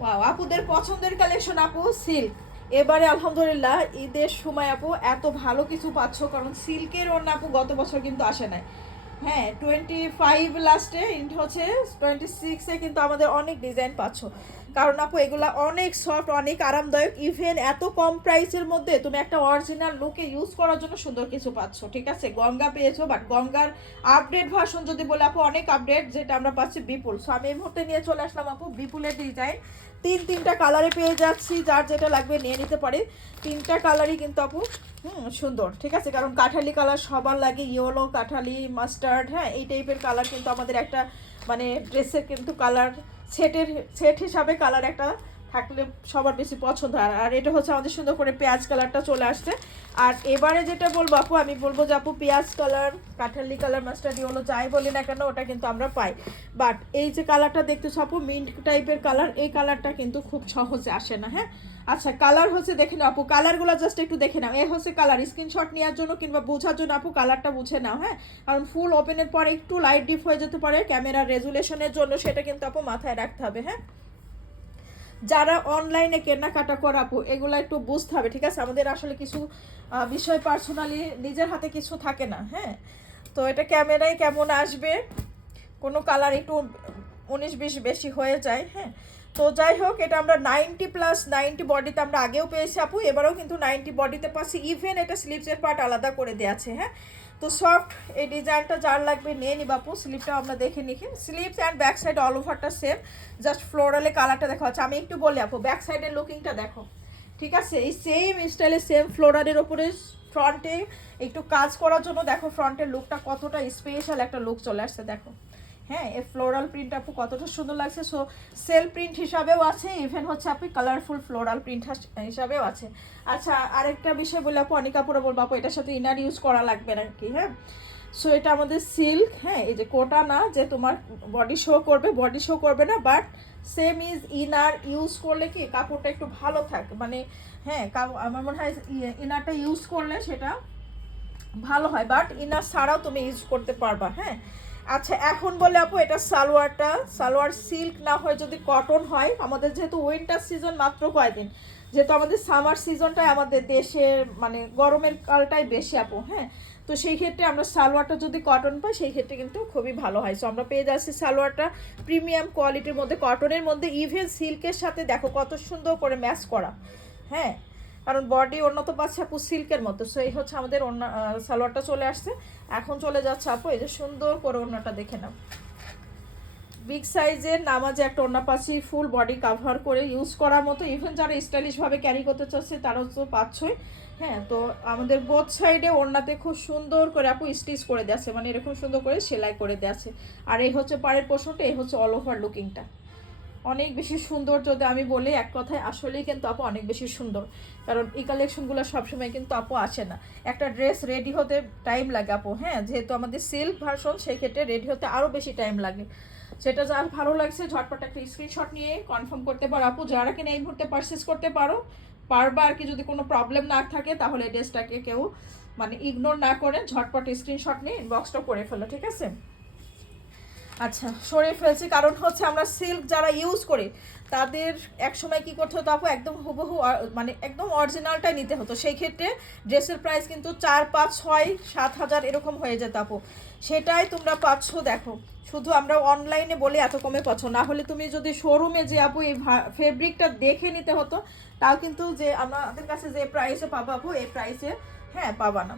Wow, আপুদের পছন্দের collection আপু সিল্ক। এবারে আলহামদুলিল্লাহ ঈদের সময় আপু এত ভালো কিছু পাচ্ছ, কারণ সিল্কের ওড়না আপু গত বছর কিন্তু আসে নাই। হ্যাঁ, 25 লাস্টে হচ্ছে 26-এ কিন্তু আমাদের অনেক ডিজাইন পাচ্ছ। কারণ আপু এগুলা অনেক সফট, অনেক আরামদায়ক, ইভেন এত কম প্রাইসের মধ্যে তুমি একটা অরিজিনাল লুকে ইউজ করার জন্য সুন্দর কিছু পাচ্ছ। ঠিক আছে, গঙ্গা পেয়েছো, বাট গঙ্গার আপডেট ভার্সন যদি বলে আপু অনেক আপডেট, যেটা আমরা পাচ্ছি বিপুল। সো আমি এই মুহূর্তে নিয়ে চলে আসলাম আপু বিপুলের ডিজাইন। তিনটা কালারে পেয়ে যাচ্ছি, যার যেটা লাগবে নিয়ে নিতে পারে। তিনটা কালারই কিন্তু আপু সুন্দর। ঠিক আছে, কারণ কাঠালি কালার সবার লাগে, ইয়েলো, কাঠালি, মাস্টার্ড, হ্যাঁ এই টাইপের কালার কিন্তু আমাদের একটা মানে ড্রেসের কিন্তু কালার সেট হিসাবে কালার একটা থাকলে সবার বেশি পছন্দ হয়। আর এটা হচ্ছে আমাদের সুন্দর করে পেঁয়াজ কালারটা চলে আসছে। আর এবারে যেটা বলবো আপু, আমি বলবো যে আপু পেঁয়াজ colour, Kathali colour, mustard, yellow যাই বলি না কেন ওটা কিন্তু আমরা পাই। বাট এই যে কালারটা দেখতেছো আপু মিন্ট টাইপের কালার, এই কালারটা কিন্তু খুব সহজে আসে না। হ্যাঁ, আচ্ছা কালার হচ্ছে দেখে নাও আপু, কালারগুলো জাস্ট একটু দেখে নাও। এ হচ্ছে কালার, স্ক্রিনশট নেওয়ার জন্য কিংবা বোঝার জন্য আপু কালারটা বুঝে নাও। হ্যাঁ, কারণ ফুল ওপেনের পরে একটু লাইট ডিপ হয়ে যেতে পারে ক্যামেরার রেজুলেশনের জন্য, সেটা কিন্তু আপু মাথায় রাখতে হবে। হ্যাঁ, যারা অনলাইনে কেনাকাটা করা আপু এগুলো একটু বুঝতে হবে। ঠিক আছে, আমাদের আসলে কিছু বিষয় পার্সোনালি নিজের হাতে কিছু থাকে না। হ্যাঁ, তো এটা ক্যামেরায় কেমন আসবে, কোনো কালার একটু 19-20 বেশি হয়ে যায়। হ্যাঁ, তো যাই হোক, এটা আমরা 90+90 বডিতে আমরা আগেও পেয়েছি আপু, এবারেও কিন্তু 90 বডিতে পাচ্ছি। ইভেন এটা স্লিপসের পার্ট আলাদা করে দেওয়া আছে। হ্যাঁ, তো সফট এই ডিজাইনটা যার লাগবে নিয়ে নিব আপু। স্লিপটা আমরা দেখে নিখি, slips and back side all ওভারটা সেম, জাস্ট ফ্লোরালে কালারটা দেখা হচ্ছে। আমি একটু বলি আপু, ব্যাক সাইডের লুকিংটা দেখো। ঠিক আছে, এই সেম স্টাইলে সেম ফ্লোরালের ওপরে ফ্রন্টে একটু কাজ করার জন্য দেখো ফ্রন্টের লুকটা কতটা স্পেশাল একটা লুক চলে আসছে দেখো। হ্যাঁ, এই ফ্লোরাল প্রিন্ট আপু কতটা সুন্দর লাগছে। সো সেল প্রিন্ট হিসাবেও আছে, ইভেন হচ্ছে আপনি কালারফুল ফ্লোরাল প্রিন্ট হিসাবেও আছে। আচ্ছা, আরেকটা বিষয় বলে আপু, অনেক কাপড়ে বলবো আপু এটার সাথে ইনার ইউজ করা লাগবে নাকি। হ্যাঁ, সো এটা আমাদের সিল্ক। হ্যাঁ, এই যে কোটা না যে তোমার বডি শো করবে, বডি শো করবে না, but same is inner use করলে কি কাপড়টা একটু ভালো থাকে মানে। হ্যাঁ, আমার মনে হয় ইনারটা ইউজ করলে সেটা ভালো হয়, বাট ইনার ছাড়াও তুমি ইউজ করতে পারবা। হ্যাঁ, আচ্ছা এখন বলে আপু এটা সালোয়ারটা, সালোয়ার সিল্ক না হয় যদি কটন হয়, আমাদের যেহেতু উইন্টার সিজন মাত্র কয়দিন, যেহেতু আমাদের সামার সিজনটাই আমাদের দেশের মানে গরমের কালটাই বেশি আপু। হ্যাঁ, তো সেই ক্ষেত্রে আমরা সালোয়ারটা যদি কটন পাই সেই ক্ষেত্রে কিন্তু খুবই ভালো হয়। সো আমরা পেয়ে যাচ্ছি সালোয়ারটা প্রিমিয়াম কোয়ালিটির মধ্যে, কটনের মধ্যে, ইভেন সিল্কের সাথে দেখো কত সুন্দর করে ম্যাচ করা। হ্যাঁ, কারণ বডি উন্নত পাচ্ছে আপু সিল্কের মতো। সো এই হচ্ছে আমাদের সালোয়ারটা চলে আসছে। এখন চলে যাচ্ছে আপু এই যে সুন্দর করে ওড়নাটা দেখে নাও, বিগ সাইজের নামাজে একটা ওড়না পাচ্ছি, ফুল বডি কাভার করে ইউজ করার মতো। ইভেন যারা স্টাইলিশভাবে ক্যারি করতে চাচ্ছে তারাও তো পাচ্ছই। হ্যাঁ, তো আমাদের বোথ সাইডে ওড়নাতে খুব সুন্দর করে আপু স্টিচ করে দেওয়া, মানে এরকম সুন্দর করে সেলাই করে দেওয়া। আর এই হচ্ছে পাড়ের পোর্শনটা, এই হচ্ছে অল ওভার লুকিংটা। অনেক বেশি সুন্দর, যদি আমি বলি এক কথায় আসলেই কিন্তু আপু অনেক বেশি সুন্দর। কারণ এই কালেকশনগুলো সবসময় কিন্তু আপু আসে না, একটা ড্রেস রেডি হতে টাইম লাগে আপু। হ্যাঁ, যেহেতু আমাদের সিল্ক ভার্সন সেই ক্ষেত্রে রেডি হতে আরও বেশি টাইম লাগে। সেটা যার ভালো লাগছে ঝটপট একটা স্ক্রিনশট নিয়ে কনফার্ম করতে পারো আপু, যারা কিনা এই মুহূর্তে পারচেস করতে পারবা আর কি। যদি কোনো প্রবলেম না থাকে তাহলে এই ড্রেসটাকে কেউ মানে ইগনোর না করে ঝটপট স্ক্রিনশট নিয়ে ইনবক্সটা করে ফেলো। ঠিক আছে, আচ্ছা সরিয়ে ফেলছি, কারণ হচ্ছে আমরা সিল্ক যারা ইউজ করি তাদের এক সময় কি করতে হতো আপু, একদম হুবহু মানে একদম অরিজিনালটাই নিতে হতো। সেই ক্ষেত্রে ড্রেসের প্রাইস কিন্তু 4, 5, 6, 7 হাজার এরকম হয়ে যেত আপু। সেটাই তোমরা পাচ্ছ দেখো, শুধু আমরা অনলাইনে বলে এত কমে পাচ্ছ, না হলে তুমি যদি শোরুমে যে আপু এই ফেব্রিকটা দেখে নিতে হতো, তাও কিন্তু যে আমাদের কাছে যে প্রাইসে পাবো আপু এই প্রাইসে হ্যাঁ পাবা না।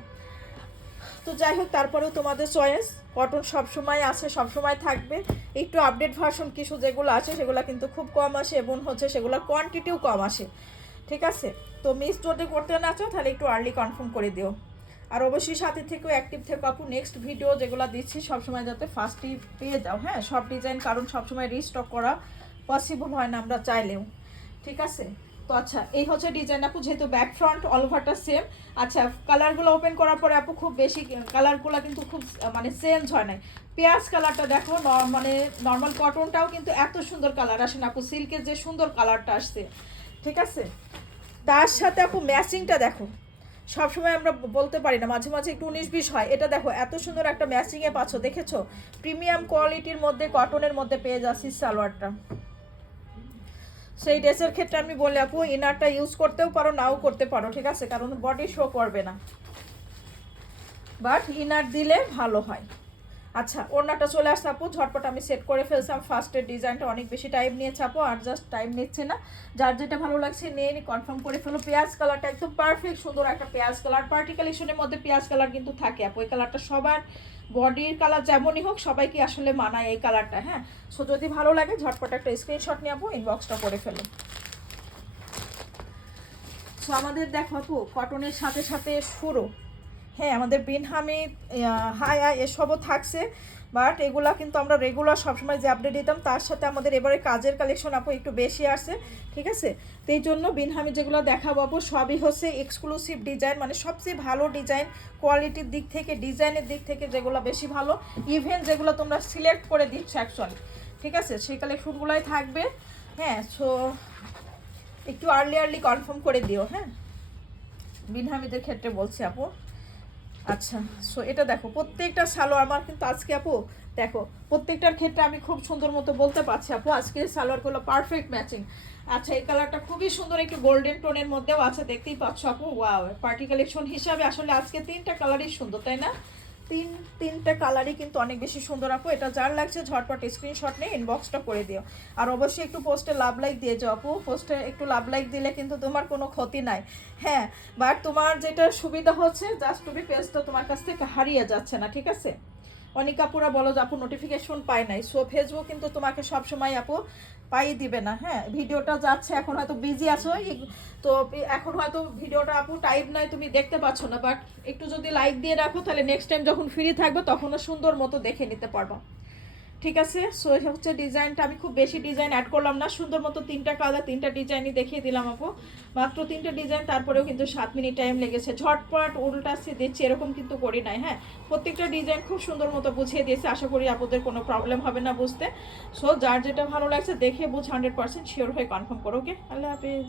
তো যাই হোক, তারপরেও তোমাদের চয়েস, কটন সবসময় আছে, সবসময় থাকবে। একটু আপডেট ভার্সন কিছু যেগুলো আছে সেগুলো কিন্তু খুব কম আসে, এবং হচ্ছে সেগুলোর কোয়ান্টিটিও কম আসে। ঠিক আছে, তো মিস যদি করতে না চাও তাহলে একটু আর্লি কনফার্ম করে দিও। আর অবশ্যই সাথে থেকেও অ্যাক্টিভ থেকো আপু, নেক্সট ভিডিও যেগুলো দিচ্ছি সবসময় যাতে ফার্স্টই পেয়ে যাও। হ্যাঁ, সব ডিজাইন কারণ সবসময় রিস্টক করা পসিবল হয় না আমরা চাইলেও। ঠিক আছে, তো আচ্ছা এই হচ্ছে ডিজাইন আপু, যেহেতু ব্যাক ফ্রন্ট অল ওভারটা সেম। আচ্ছা, কালারগুলো ওপেন করার পরে আপু খুব বেশি কালারগুলো কিন্তু খুব মানে চেঞ্জ হয় না। পেঁয়াজ কালারটা দেখো, মানে নর্মাল কটনটাও কিন্তু এত সুন্দর কালার আসে না আপু, সিল্কের যে সুন্দর কালারটা আসছে। ঠিক আছে, তার সাথে আপু ম্যাচিংটা দেখো, সবসময় আমরা বলতে পারি না, মাঝে মাঝে একটু 19-20 হয়, এটা দেখো এত সুন্দর একটা ম্যাচিংয়ে পাচ্ছ। দেখেছো, প্রিমিয়াম কোয়ালিটির মধ্যে কটনের মধ্যে পেয়ে যাচ্ছি সালোয়ারটা। সেই ড্রেসের ক্ষেত্রে আমি বলে আপু ইনারটা ইউজ করতেও পারো, নাও করতে পারো, ঠিক আছে, কারণ বডি শো করবে না, বাট ইনার দিলে ভালো হয়। আচ্ছা, ওড়নাটা চলে আসছে আপু, ঝটপট আমি সেট করে ফেলছিলাম। ফার্স্টের ডিজাইনটা অনেক বেশি টাইম নিয়েছে আপু, আর জাস্ট টাইম নিচ্ছে না, যার যেটা ভালো লাগছে নিয়ে নি, কনফার্ম করে ফেলো। পেঁয়াজ কালারটা একদম পারফেক্ট সুন্দর একটা পেঁয়াজ কালার, পার্টি কালেকশনের মধ্যে পেঁয়াজ কালার কিন্তু থাকে আপু। এই কালারটা সবার বডির কালার যেমনই হোক সবাইকে আসলে মানায় এই কালারটা। হ্যাঁ, সো যদি ভালো লাগে ঝটপট একটা স্ক্রিনশট নিয়ে আপু ইনবক্সটা করে ফেলো। সো আমাদের দেখো আপু কটনের সাথে সাথে সুরো, হ্যাঁ আমাদের বিনহামি হাই এসবও থাকছে, বাট এগুলা কিন্তু আমরা রেগুলার সবসময় যে আপডেট দিতাম তার সাথে আমাদের এবারে কাজের কালেকশন আপু একটু বেশি আসছে, ঠিক আছে। তো এই জন্য বিনহামি যেগুলো দেখাবো আপু সবই হচ্ছে এক্সক্লুসিভ ডিজাইন, মানে সবচেয়ে ভালো ডিজাইন, কোয়ালিটির দিক থেকে ডিজাইনের দিক থেকে যেগুলো বেশি ভালো, ইভেন যেগুলো তোমরা সিলেক্ট করে দিচ্ছ অ্যাকচুয়ালি, ঠিক আছে, সেই কালেকশনগুলোই থাকবে। হ্যাঁ, সো একটু আর্লি কনফার্ম করে দিও। হ্যাঁ, বিনহামিদের ক্ষেত্রে বলছি আপু। আচ্ছা, সো এটা দেখো প্রত্যেকটা সালোয়ার আমার কিন্তু আজকে আপু দেখো প্রত্যেকটার ক্ষেত্রে আমি খুব সুন্দর মতো বলতে পারছি আপু আজকে সালোয়ারগুলো পারফেক্ট ম্যাচিং। আচ্ছা, এই কালারটা খুবই সুন্দর, একটু গোল্ডেন টোনের মধ্যেও আছে, দেখতেই পাচ্ছ আপু। ওয়াও, পার্টি কালেকশন হিসাবে আসলে আজকে তিনটা কালারই সুন্দর, তাই না? তিনটা কালারই কিন্তু অনেক বেশি সুন্দর আপু। এটা যার লাগছে ঝটপট স্ক্রিনশট নিয়ে ইনবক্সটা করে দিও। আর অবশ্যই একটু পোস্টে লাভ লাইক দিয়ে যাও আপু, পোস্টে একটু লাভ লাইক দিলে কিন্তু তোমার কোনো ক্ষতি নাই। হ্যাঁ, বাট তোমার যেটা সুবিধা হচ্ছে জাস্ট তুমি পেজটা তোমার কাছ থেকে হারিয়ে যাচ্ছে না, ঠিক আছে। অনেক আপুরা বলো যে আপু নোটিফিকেশন পাই নাই, সো ফেসবুক কিন্তু তোমাকে সবসময় আপু পাই দিবে না। হ্যাঁ, ভিডিওটা যাচ্ছে, এখন হয়তো বিজি আছো, তো এখন হয়তো ভিডিওটা আপু টাইম নাই, তুমি দেখতে পাচ্ছ না, বাট একটু যদি লাইক দিয়ে রাখো তাহলে নেক্সট টাইম যখন ফ্রি থাকবে তখনও সুন্দর মতো দেখে নিতে পারবো, ঠিক আছে। সো এটা হচ্ছে ডিজাইনটা, আমি খুব বেশি ডিজাইন অ্যাড করলাম না, সুন্দর মতো তিনটা কালার তিনটা ডিজাইনই দেখিয়ে দিলাম আপু, মাত্র তিনটা ডিজাইন, তারপরেও কিন্তু 7 মিনিট টাইম লেগেছে। ঝটপট উল্টাচ্ছি দিচ্ছি এরকম কিন্তু করি নাই। হ্যাঁ, প্রত্যেকটা ডিজাইন খুব সুন্দর মতো বুঝিয়ে দিয়েছে, আশা করি আপনাদের কোনো প্রবলেম হবে না বুঝতে। সো যার যেটা ভালো লাগছে দেখে বুঝ 100% শিওর হয়ে কনফার্ম করো। ওকে, আল্লাহ হাফিজ।